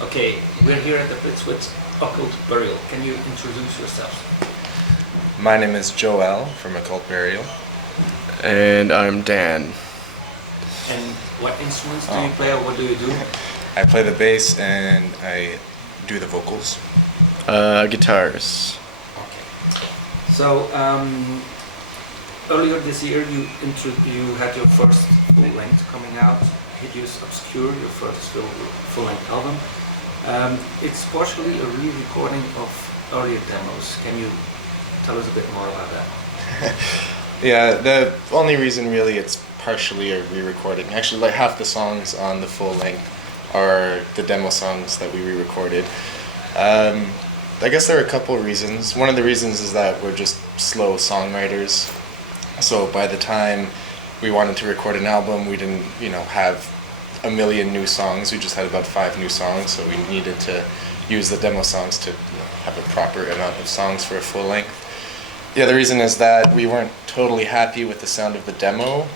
Okay, we're here at the pits with Occult Burial. Can you introduce yourself? My name is Joel from Occult Burial. And I'm Dan. And what instruments do you play, or what do you do? I play the bass and I do the vocals. Guitars. Okay. So, earlier this year you had your first full-length coming out, Hideous Obscure, your first full-length album. It's partially a re-recording of earlier demos. Can you tell us a bit more about that? Yeah, the only reason really it's partially a re-recording. Actually, like half the songs on the full length are the demo songs that we re-recorded. I guess there are a couple of reasons. One of the reasons is that we're just slow songwriters. So by the time we wanted to record an album, we didn't, have a million new songs. We just had about 5 new songs, so we needed to use the demo songs to have a proper amount of songs for a full length. The other reason is that we weren't totally happy with the sound of the demo,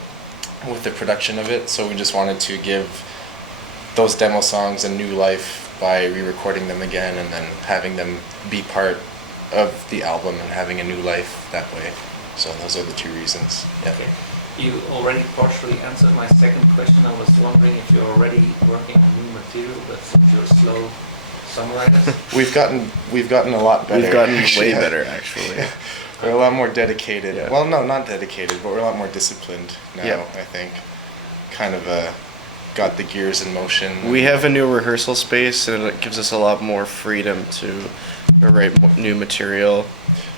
with the production of it, so we just wanted to give those demo songs a new life by re-recording them again and then having them be part of the album and having a new life that way. So those are the 2 reasons. Yeah. Okay. You already partially answered my second question. I was wondering if you're already working on new material, but since you're slow songwriters. We've gotten a lot better. We've gotten way better, actually. Yeah. We're a lot more dedicated. Yeah. Well, no, not dedicated, but we're a lot more disciplined now, Yeah. I think. Kind of got the gears in motion. We have a new rehearsal space, and it gives us a lot more freedom to write new material.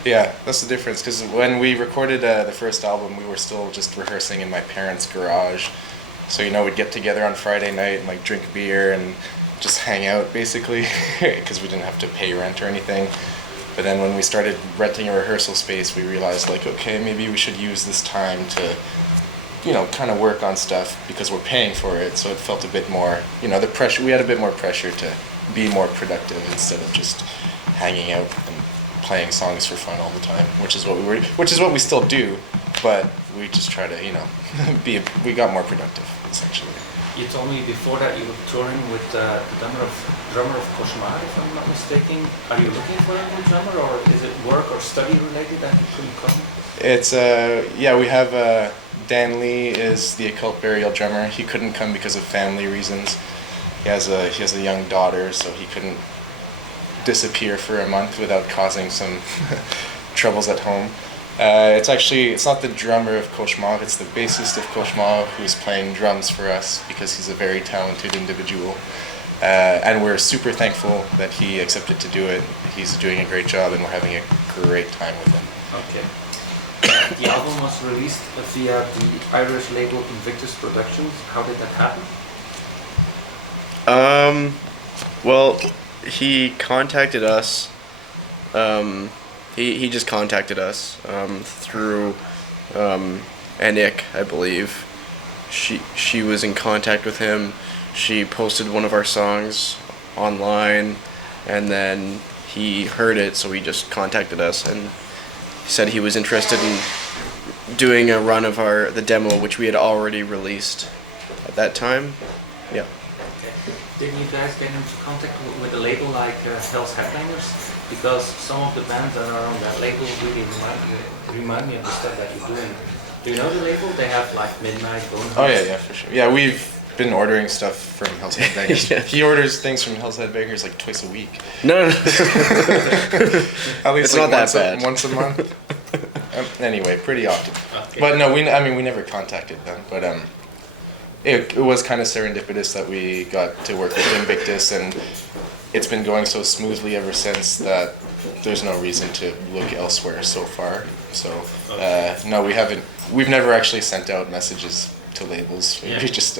Yeah, that's the difference, because when we recorded the first album, we were still just rehearsing in my parents' garage. So, we'd get together on Friday night and drink beer and just hang out, basically, because we didn't have to pay rent or anything. But then when we started renting a rehearsal space, we realized, okay, maybe we should use this time to, kind of work on stuff because we're paying for it. So it felt a bit more, the pressure. We had a bit more pressure to be more productive instead of just hanging out and playing songs for fun all the time, which is what we still do, but we just try to, we got more productive, essentially. You told me before that you were touring with the drummer of Cauchemar, if I'm not mistaken. Are you looking for a new drummer, or is it work or study related that you couldn't come? It's, we have, Dan Lee is the Occult Burial drummer. He couldn't come because of family reasons. He has a young daughter, so he couldn't disappear for a month without causing some troubles at home. It's not the drummer of Cauchemar, it's the bassist of Cauchemar who's playing drums for us because he's a very talented individual. And we're super thankful that he accepted to do it. He's doing a great job and we're having a great time with him. Okay. The album was released via the Irish label Invictus Productions. How did that happen? Well, he contacted us. He just contacted us through Anik, I believe. She was in contact with him. She posted one of our songs online, and then he heard it, so he just contacted us and said he was interested in doing a run of the demo, which we had already released at that time. Yeah. Okay. Didn't you guys get into contact with a label like Hell's Headbangers? Because some of the bands that are on that label really remind me of the stuff that you're doing. Do you know the label? They have Midnight, Boneheads. Oh yeah, for sure. Yeah, we've been ordering stuff from Hell's Headbangers. Yeah. He orders things from Hell's Headbangers twice a week. No. At least it's not that bad. Once a month. Anyway, pretty often. Okay. But no, we never contacted them. But it was kind of serendipitous that we got to work with Invictus, and it's been going so smoothly ever since that there's no reason to look elsewhere so far. So no, we've never actually sent out messages to labels. Yeah. We just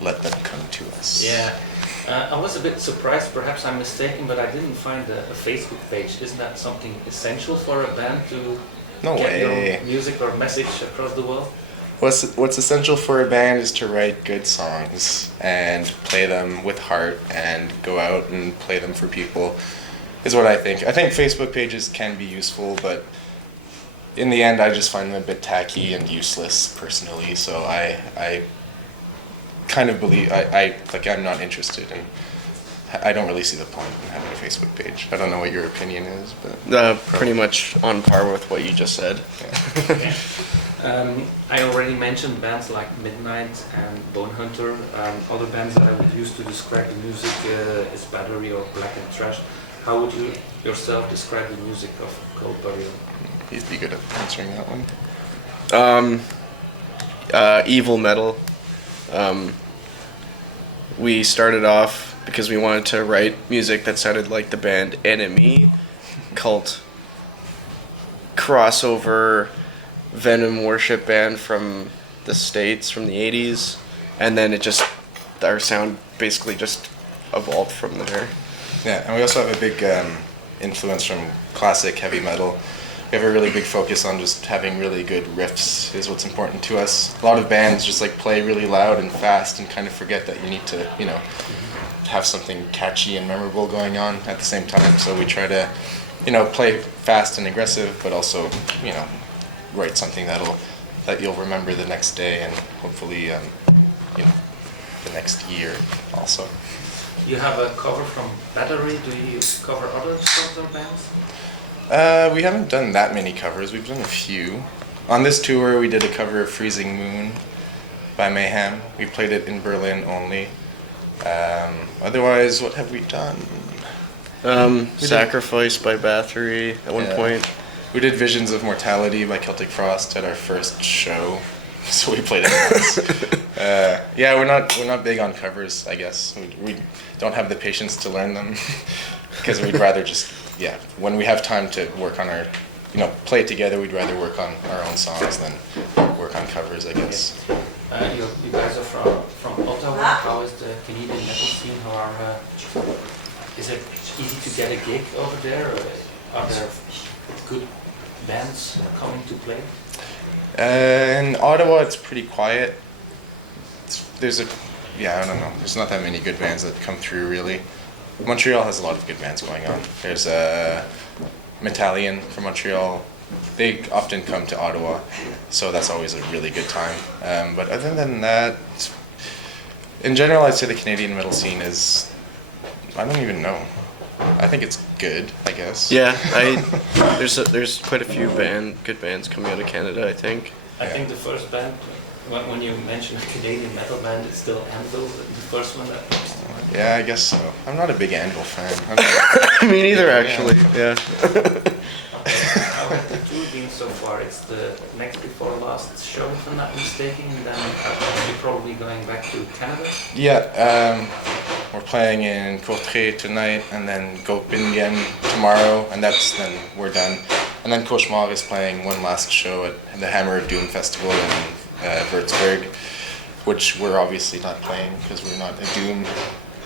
let them come to us. Yeah. I was a bit surprised, perhaps I'm mistaken, but I didn't find a Facebook page. Isn't that something essential for a band to get your music or message across the world? What's essential for a band is to write good songs and play them with heart and go out and play them for people, is what I think. I think Facebook pages can be useful, but in the end I just find them a bit tacky and useless personally, so I kind of believe I'm not interested in I don't really see the point in having a Facebook page. I don't know what your opinion is, but Pretty much on par with what you just said. I already mentioned bands like Midnight and Bone Hunter. Other bands that I would use to describe the music is Battery or Black and Trash. How would you yourself describe the music of Cold Burial? you'd be good at answering that one. Evil metal. We started off because we wanted to write music that sounded like the band Enemy, cult crossover Venom worship band from the States from the 80s, and then our sound basically just evolved from there. Yeah, and we also have a big influence from classic heavy metal. We have a really big focus on just having really good riffs is what's important to us. A lot of bands just like play really loud and fast and kind of forget that you need to, have something catchy and memorable going on at the same time. So we try to, play fast and aggressive, but also, write something that you'll remember the next day and hopefully, the next year also. You have a cover from Battery. Do you cover other songs or bands? We haven't done that many covers. We've done a few. On this tour, we did a cover of Freezing Moon by Mayhem. We played it in Berlin only. Otherwise, what have we done? Sacrifice by Battery at one point. We did Visions of Mortality by Celtic Frost at our first show, so we played it once. We're not big on covers, I guess. We don't have the patience to learn them because we'd rather just when we have time to work on our play it together, we'd rather work on our own songs than work on covers, I guess. You guys are from Ottawa. How is the Canadian metal scene? Is it easy to get a gig over there? Or are there good bands coming to play? In Ottawa, it's pretty quiet. I don't know. There's not that many good bands that come through, really. Montreal has a lot of good bands going on. There's Metallian from Montreal. They often come to Ottawa, so that's always a really good time. But other than that, in general, I'd say the Canadian metal scene is, I don't even know. I think it's good, I guess. Yeah, there's quite a few good bands coming out of Canada, I think. I think the first band, when you mention a Canadian metal band, it's still Anvil, the first one that comes to mind. Yeah, I guess so. I'm not a big Anvil fan. Me neither, actually. Yeah. Okay. How has the tour been so far? It's the next before last show, if I'm not mistaken, and then you're probably going back to Canada? Yeah, we're playing in Courtrai tonight, and then Gopingen tomorrow, and then we're done. And then Cauchemar is playing one last show at the Hammer of Doom Festival in Würzburg, which we're obviously not playing because we're not a Doom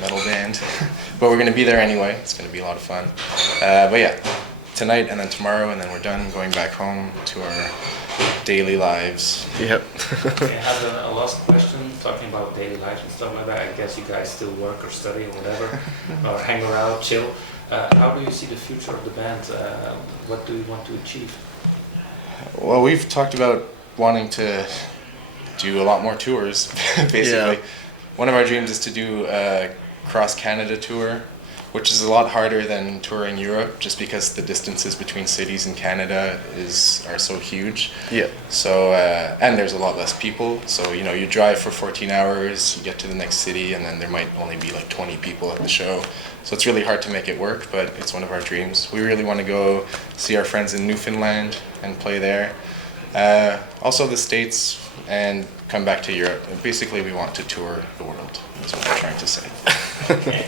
metal band, but we're going to be there anyway. It's going to be a lot of fun. But yeah, tonight and then tomorrow, and then we're done going back home to our daily lives. Yep. I have a last question, talking about daily life and stuff like that. I guess you guys still work or study or whatever, or hang around, chill. How do you see the future of the band? What do you want to achieve? Well, we've talked about wanting to do a lot more tours, basically. Yeah. One of our dreams is to do a cross-Canada tour, which is a lot harder than touring Europe, just because the distances between cities in Canada are so huge. Yeah. So, and there's a lot less people. So, you drive for 14 hours, you get to the next city, and then there might only be like 20 people at the show. So it's really hard to make it work, but it's one of our dreams. We really want to go see our friends in Newfoundland and play there. Also the States, and come back to Europe. Basically, we want to tour the world, is what we're trying to say. Okay.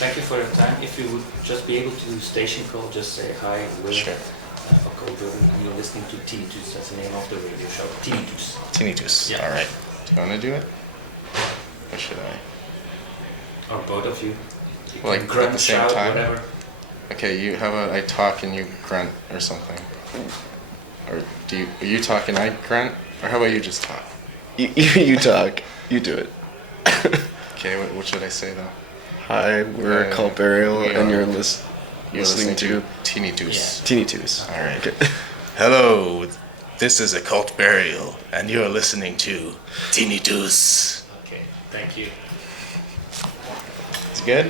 Thank you for your time. If you would just be able to station call, just say hi, we're Sure. Occult, and you're listening to Tinnitus. That's the name of the radio show, Tinnitus. Tinnitus. Yeah. All right. Do you want to do it? Or should I? Or both of you. You Like, can grunt, at the same shout, time? whatever. Okay, how about I talk and you grunt or something? Or are you talk and I grunt? Or how about you just talk? You talk. You do it. Okay, what should I say though? Hi, we're Occult Burial, and you're listening to Tinnitus. Tinnitus. All right. Okay. Hello, this is Occult Burial, and you're listening to Tinnitus. Okay, thank you. It's good?